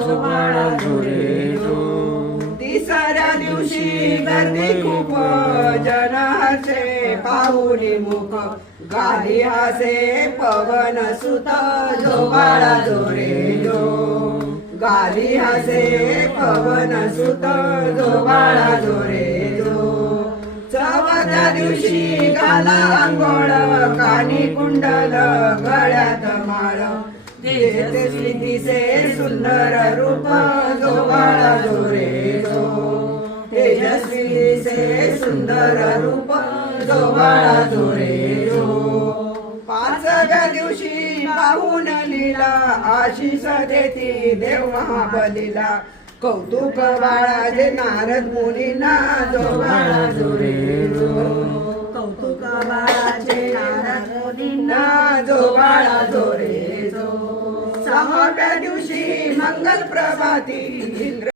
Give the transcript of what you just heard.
जो बाळा जो रे जो. तिसऱ्या दिवशी गर्दी खूप जन हसे पाहुनी मुख गाली हसे पवन सुत जो बाळा जो रे जो. गाली हसे पवन सुत जो बाळा जो रे जो. चौथ्या दिवशी घाला अंघोळ कानी कुंडल गळ्यात माळ तेजस्वी दिसे सुंदर रूप जो बाळा जो रे जो. तेजस्वी दिसे सुंदर रूप जो बाळा जो रे जो. पाचव्या दिवशी पाहून लीला आशीष देती देव महाबलीला कौतुक बाळाचे नारद मुनींना जो बाळा जो रे जो. कौतुक बाळाचे नारद मुनींना जो बाळा जो रे जो. सहाव्या दिवशी मंगल प्रभाती इंद्र